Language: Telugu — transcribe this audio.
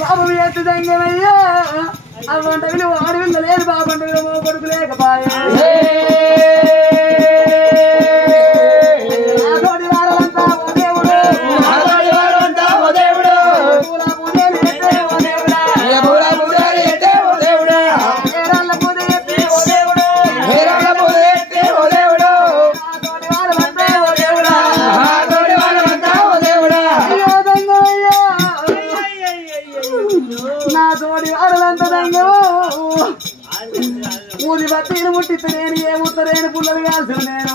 బాబు ఎత్తు దంగమయ్యా అవంట విలువ ఆడి విందలేదు బాబంట విలువ కొడుకు లేకపాయే ఊది బట్టి ముట్టితే నేను ఏ ముట్టలేని పుల్లలు కాల్సిన నేను